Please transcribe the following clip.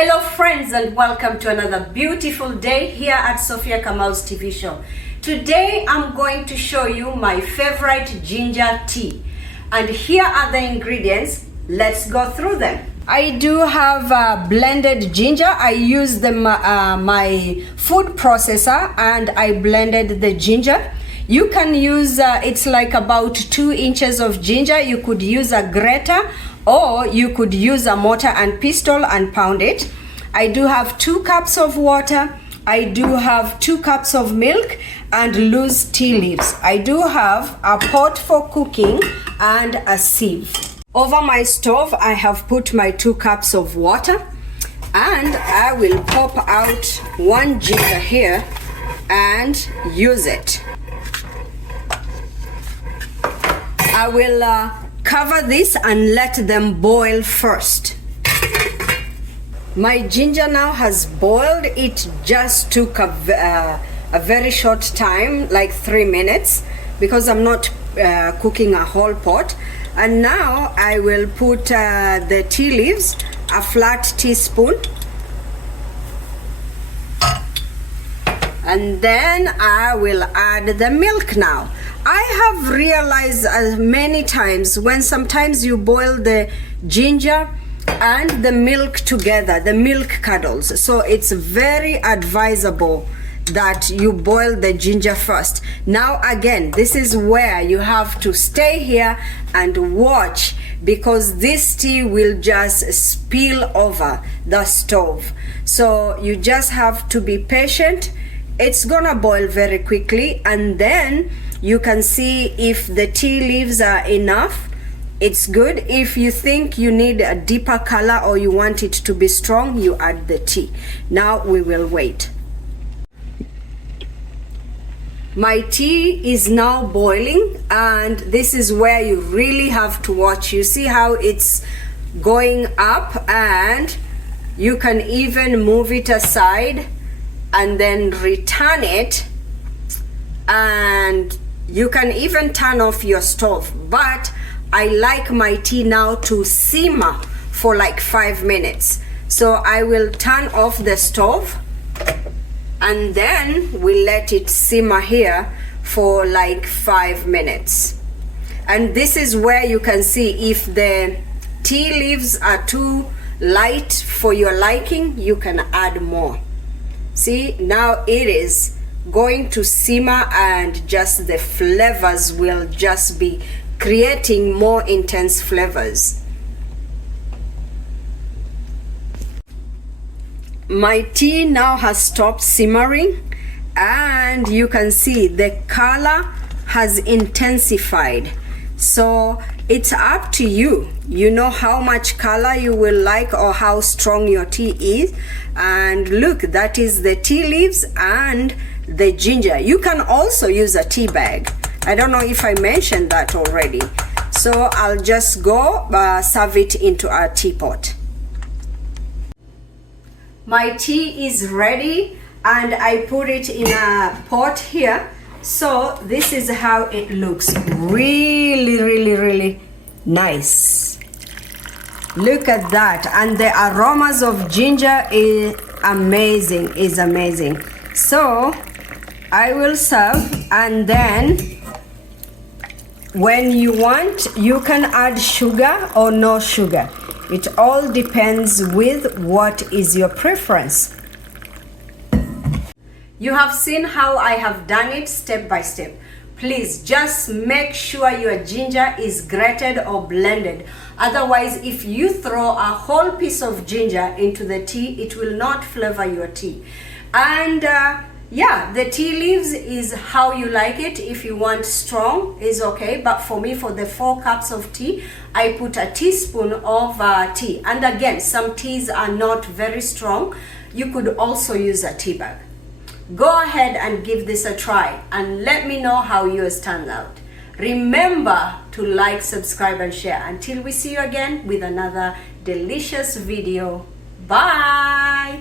Hello friends, and welcome to another beautiful day here at Sophia Kamau's TV show. Today I'm going to show you my favorite ginger tea, and here are the ingredients. Let's go through them. I do have blended ginger. I used my food processor and I blended the ginger. You can use it's like about 2 inches of ginger. You could use a grater, or you could use a mortar and pestle and pound it. I do have 2 cups of water. I do have 2 cups of milk and loose tea leaves. I do have a pot for cooking and a sieve. Over my stove, I have put my 2 cups of water, and I will pop out 1 ginger here and use it. I will cover this and let them boil first. My ginger now has boiled. It just took a very short time, like 3 minutes, because I'm not cooking a whole pot. And now I will put the tea leaves, a flat teaspoon, and then I will add the milk now. I have realized many times when sometimes you boil the ginger and the milk together, the milk curdles. So it's very advisable that you boil the ginger first. Now again, this is where you have to stay here and watch, because this tea will just spill over the stove. So you just have to be patient. It's gonna boil very quickly, and then you can see if the tea leaves are enough. It's good. If you think you need a deeper color or you want it to be strong, you add the tea. Now we will wait. My tea is now boiling, and this is where you really have to watch. You see how it's going up, and you can even move it aside and then return it, and you can even turn off your stove. But I like my tea now to simmer for like 5 minutes. So I will turn off the stove, and then we let it simmer here for like 5 minutes. And this is where you can see if the tea leaves are too light for your liking, you can add more. See, now it is going to simmer, and just the flavors will just be creating more intense flavors. My tea now has stopped simmering, and you can see the color has intensified. So it's up to you. You know how much color you will like or how strong your tea is. And look, that is the tea leaves and the ginger. You can also use a tea bag. I don't know if I mentioned that already. So I'll just go serve it into a teapot. My tea is ready, and I put it in a pot here. So this is how it looks. Really nice. Look at that. And the aromas of ginger is amazing. So I will serve, and then when you want, you can add sugar or no sugar. It all depends with what is your preference. You have seen how I have done it step by step. Please just make sure your ginger is grated or blended. Otherwise, if you throw a whole piece of ginger into the tea, it will not flavor your tea. And yeah, the tea leaves is how you like it. If you want strong, is okay. But for me, for the 4 cups of tea, I put a teaspoon of tea. And again, some teas are not very strong. You could also use a tea bag. Go ahead and give this a try, and let me know how yours turns out. Remember to like, subscribe, and share. Until we see you again with another delicious video. Bye.